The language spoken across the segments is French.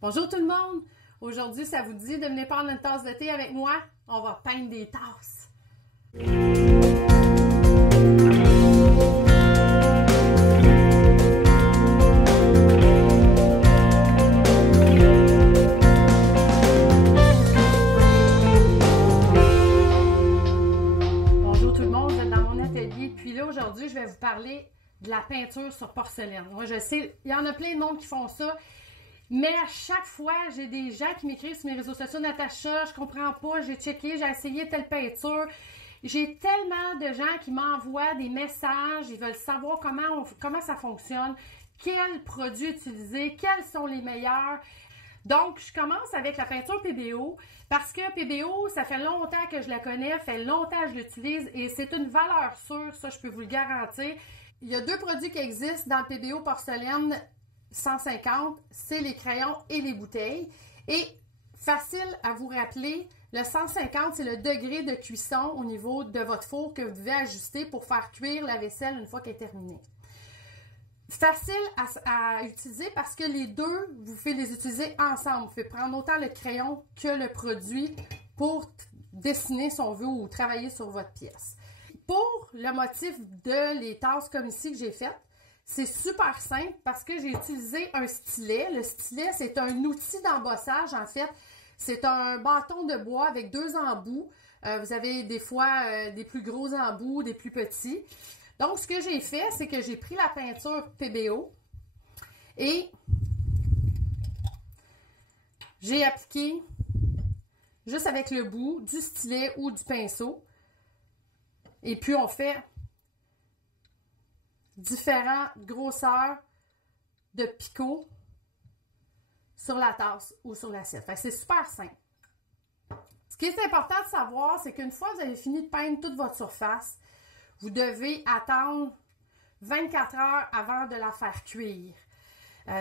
Bonjour tout le monde! Aujourd'hui, ça vous dit de venir prendre une tasse de thé avec moi? On va peindre des tasses! Bonjour tout le monde, vous êtes dans mon atelier. Puis là, aujourd'hui, je vais vous parler de la peinture sur porcelaine. Moi, je sais, il y en a plein de monde qui font ça. Mais à chaque fois, j'ai des gens qui m'écrivent sur mes réseaux sociaux, Natacha, je comprends pas, j'ai checké, j'ai essayé telle peinture. J'ai tellement de gens qui m'envoient des messages, ils veulent savoir comment ça fonctionne, quels produits utiliser, quels sont les meilleurs. Donc, je commence avec la peinture PBO parce que PBO, ça fait longtemps que je la connais, fait longtemps que je l'utilise et c'est une valeur sûre, ça je peux vous le garantir. Il y a deux produits qui existent dans le PBO porcelaine 150, c'est les crayons et les bouteilles. Et facile à vous rappeler, le 150, c'est le degré de cuisson au niveau de votre four que vous devez ajuster pour faire cuire la vaisselle une fois qu'elle est terminée. Facile à utiliser parce que les deux, vous pouvez les utiliser ensemble. Vous pouvez prendre autant le crayon que le produit pour dessiner si on veut ou travailler sur votre pièce. Pour le motif de les tasses comme ici que j'ai faites, c'est super simple parce que j'ai utilisé un stylet. Le stylet, c'est un outil d'embossage en fait. C'est un bâton de bois avec deux embouts. Vous avez des fois des plus gros embouts, des plus petits. Donc, ce que j'ai fait, c'est que j'ai pris la peinture PBO et j'ai appliqué juste avec le bout du stylet ou du pinceau. Et puis, on fait différentes grosseurs de picots sur la tasse ou sur l'assiette. C'est super simple. Ce qui est important de savoir, c'est qu'une fois que vous avez fini de peindre toute votre surface, vous devez attendre 24 heures avant de la faire cuire.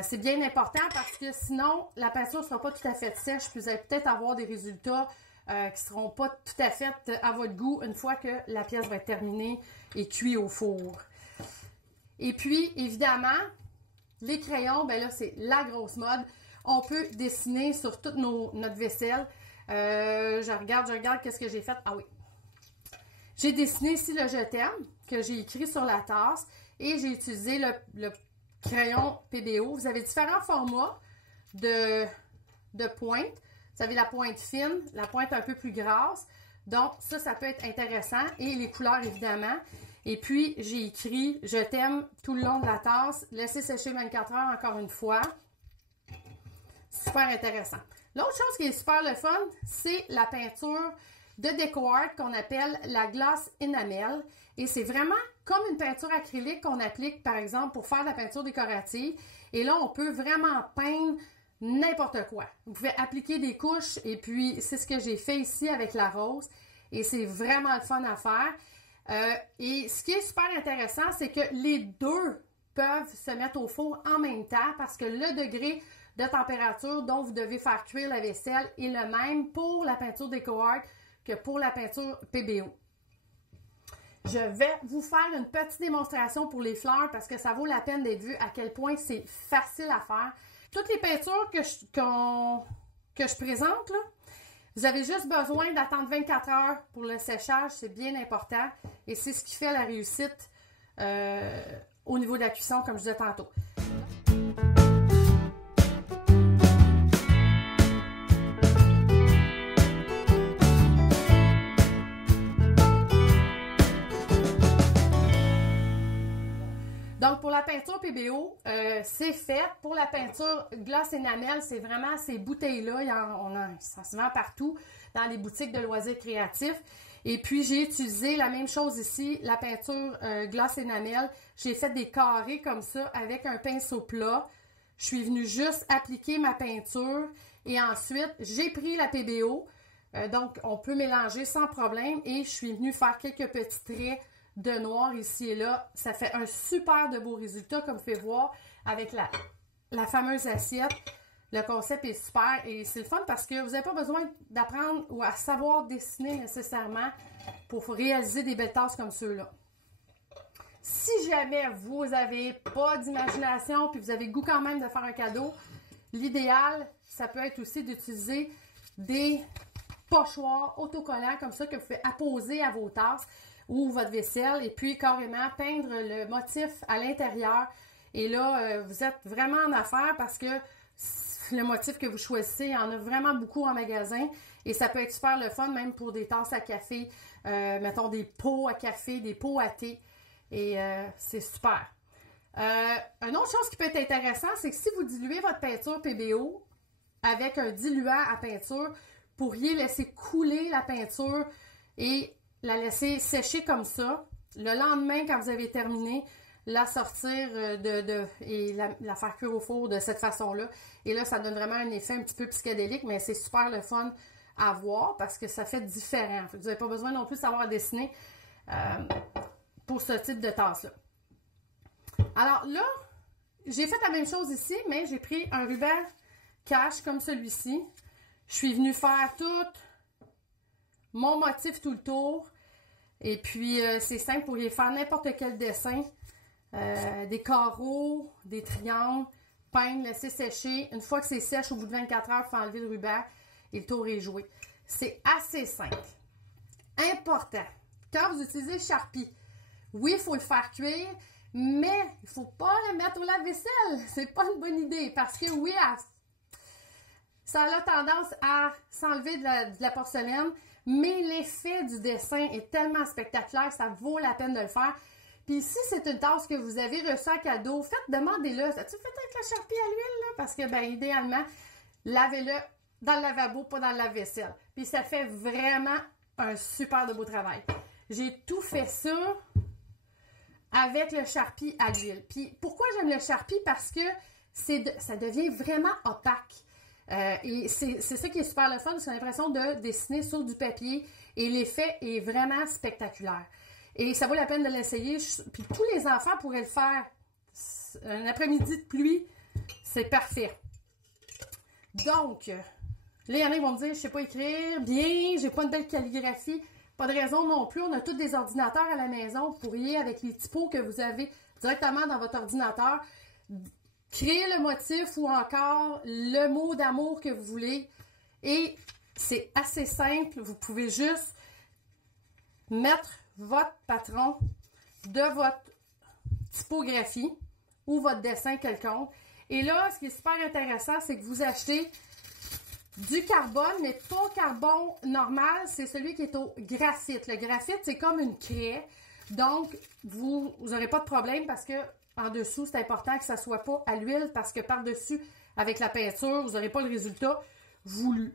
C'est bien important parce que sinon, la peinture ne sera pas tout à fait sèche, puis vous allez peut-être avoir des résultats qui ne seront pas tout à fait à votre goût une fois que la pièce va être terminée et cuite au four. Et puis, évidemment, les crayons, ben là, c'est la grosse mode. On peut dessiner sur toute notre vaisselle. Je regarde qu'est-ce que j'ai fait. Ah oui. J'ai dessiné ici le « Je t'aime » que j'ai écrit sur la tasse et j'ai utilisé le crayon PBO. Vous avez différents formats de pointe. Vous avez la pointe fine, la pointe un peu plus grasse. Donc, ça peut être intéressant. Et les couleurs, évidemment. Et puis, j'ai écrit « Je t'aime » tout le long de la tasse. Laissez sécher 24 heures encore une fois. Super intéressant. L'autre chose qui est super le fun, c'est la peinture de DecoArt qu'on appelle la glace énamel. Et c'est vraiment comme une peinture acrylique qu'on applique, par exemple, pour faire de la peinture décorative. Et là, on peut vraiment peindre n'importe quoi. Vous pouvez appliquer des couches et puis c'est ce que j'ai fait ici avec la rose. Et c'est vraiment le fun à faire. Et ce qui est super intéressant, c'est que les deux peuvent se mettre au four en même temps parce que le degré de température dont vous devez faire cuire la vaisselle est le même pour la peinture DecoArt que pour la peinture PBO. Je vais vous faire une petite démonstration pour les fleurs parce que ça vaut la peine d'être vu à quel point c'est facile à faire. Toutes les peintures que je présente, là, vous avez juste besoin d'attendre 24 heures pour le séchage, c'est bien important et c'est ce qui fait la réussite au niveau de la cuisson, comme je disais tantôt. Donc, pour la peinture PBO, c'est fait. Pour la peinture glace énamel, c'est vraiment ces bouteilles-là. Ça se vend partout dans les boutiques de loisirs créatifs. Et puis, j'ai utilisé la même chose ici, la peinture glace énamel. J'ai fait des carrés comme ça avec un pinceau plat. Je suis venue juste appliquer ma peinture et ensuite, j'ai pris la PBO. Donc, on peut mélanger sans problème et je suis venue faire quelques petits traits de noir ici et là. Ça fait un super de beau résultat comme vous pouvez voir avec la fameuse assiette. Le concept est super et c'est le fun parce que vous n'avez pas besoin d'apprendre ou à savoir dessiner nécessairement pour réaliser des belles tasses comme ceux-là. Si jamais vous n'avez pas d'imagination puis vous avez le goût quand même de faire un cadeau, l'idéal, ça peut être aussi d'utiliser des pochoirs autocollants comme ça que vous pouvez apposer à vos tasses ou votre vaisselle et puis carrément peindre le motif à l'intérieur. Et là, vous êtes vraiment en affaire parce que le motif que vous choisissez, il y en a vraiment beaucoup en magasin et ça peut être super le fun même pour des tasses à café, mettons des pots à café, des pots à thé et c'est super. Une autre chose qui peut être intéressant, c'est que si vous diluez votre peinture PBO avec un diluant à peinture, vous pourriez laisser couler la peinture et la laisser sécher comme ça. Le lendemain, quand vous avez terminé, la sortir et la faire cuire au four de cette façon-là. Et là, ça donne vraiment un effet un petit peu psychédélique, mais c'est super le fun à voir parce que ça fait différent. Vous n'avez pas besoin non plus de savoir à dessiner pour ce type de tasse-là. Alors là, j'ai fait la même chose ici, mais j'ai pris un ruban cache comme celui-ci. Je suis venue faire tout mon motif tout le tour. Et puis, c'est simple, pour y faire n'importe quel dessin. Des carreaux, des triangles, peindre, laisser sécher. Une fois que c'est sèche, au bout de 24 heures, il faut enlever le ruban et le tour est joué. C'est assez simple. Important, quand vous utilisez le Sharpie, oui, il faut le faire cuire, mais il ne faut pas le mettre au lave-vaisselle. C'est pas une bonne idée parce que oui, ça a tendance à s'enlever de la porcelaine, mais l'effet du dessin est tellement spectaculaire que ça vaut la peine de le faire. Puis si c'est une tasse que vous avez reçue à cadeau, demandez-le. As-tu fait avec la Sharpie à l'huile, là? Parce que, idéalement, lavez-le dans le lavabo, pas dans le lave-vaisselle. Puis ça fait vraiment un super de beau travail. J'ai tout fait ça avec le Sharpie à l'huile. Puis pourquoi j'aime le Sharpie? Parce que ça devient vraiment opaque. Et c'est ça qui est super le fun, parce qu'on a l'impression de dessiner sur du papier et l'effet est vraiment spectaculaire. Et ça vaut la peine de l'essayer. Puis tous les enfants pourraient le faire. Un après-midi de pluie, c'est parfait. Donc, là, il y en a qui vont me dire, je ne sais pas écrire bien, j'ai pas une belle calligraphie. Pas de raison non plus. On a tous des ordinateurs à la maison. Vous pourriez, avec les typos que vous avez directement dans votre ordinateur, créer le motif ou encore le mot d'amour que vous voulez. Et c'est assez simple. Vous pouvez juste mettre votre patron de votre typographie ou votre dessin quelconque. Et là, ce qui est super intéressant, c'est que vous achetez du carbone, mais pas carbone normal, c'est celui qui est au graphite. Le graphite, c'est comme une craie. Donc, vous n'aurez pas de problème parce que en dessous, c'est important que ça ne soit pas à l'huile parce que par-dessus, avec la peinture, vous n'aurez pas le résultat voulu.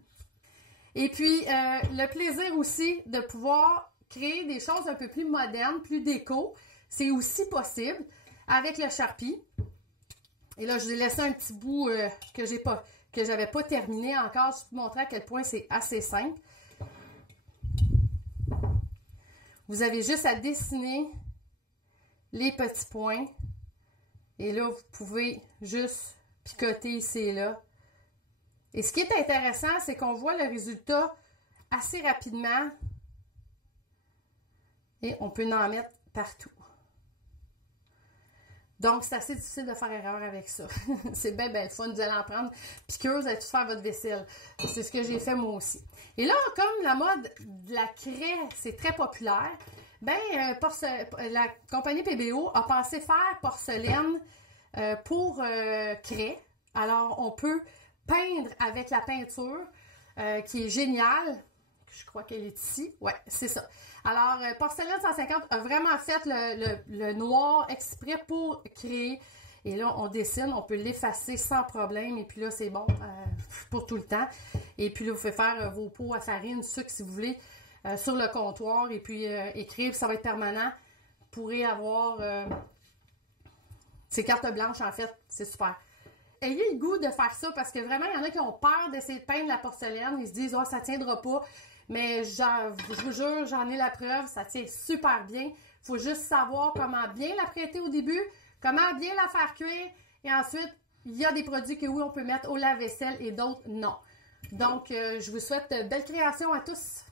Et puis, le plaisir aussi de pouvoir créer des choses un peu plus modernes, plus déco, c'est aussi possible avec le Sharpie. Et là, je vous ai laissé un petit bout que j'avais pas terminé encore, juste pour montrer à quel point c'est assez simple. Vous avez juste à dessiner les petits points. Et là, vous pouvez juste picoter ici et là. Et ce qui est intéressant, c'est qu'on voit le résultat assez rapidement. Et on peut en mettre partout. Donc, c'est assez difficile de faire erreur avec ça. C'est bien le fun. Vous allez en prendre piqueuse, vous allez tout faire votre vaisselle. C'est ce que j'ai fait moi aussi. Et là, comme la mode de la craie, c'est très populaire, la compagnie PBO a pensé faire porcelaine pour craie. Alors, on peut peindre avec la peinture qui est géniale. Je crois qu'elle est ici. Ouais, c'est ça. Alors, Porcelaine 150 a vraiment fait le noir exprès pour créer. Et là, on dessine, on peut l'effacer sans problème. Et puis là, c'est bon pour tout le temps. Et puis là, vous pouvez faire vos pots à farine, sucre si vous voulez, sur le comptoir. Et puis écrire, ça va être permanent. Vous pourrez avoir ces cartes blanches, en fait. C'est super. Ayez le goût de faire ça parce que vraiment, il y en a qui ont peur d'essayer de peindre la porcelaine. Ils se disent, oh, ça ne tiendra pas. Mais je vous jure, j'en ai la preuve, ça tient super bien. Il faut juste savoir comment bien la prêter au début, comment bien la faire cuire. Et ensuite, il y a des produits que oui, on peut mettre au lave-vaisselle et d'autres non. Donc, je vous souhaite de belles créations à tous.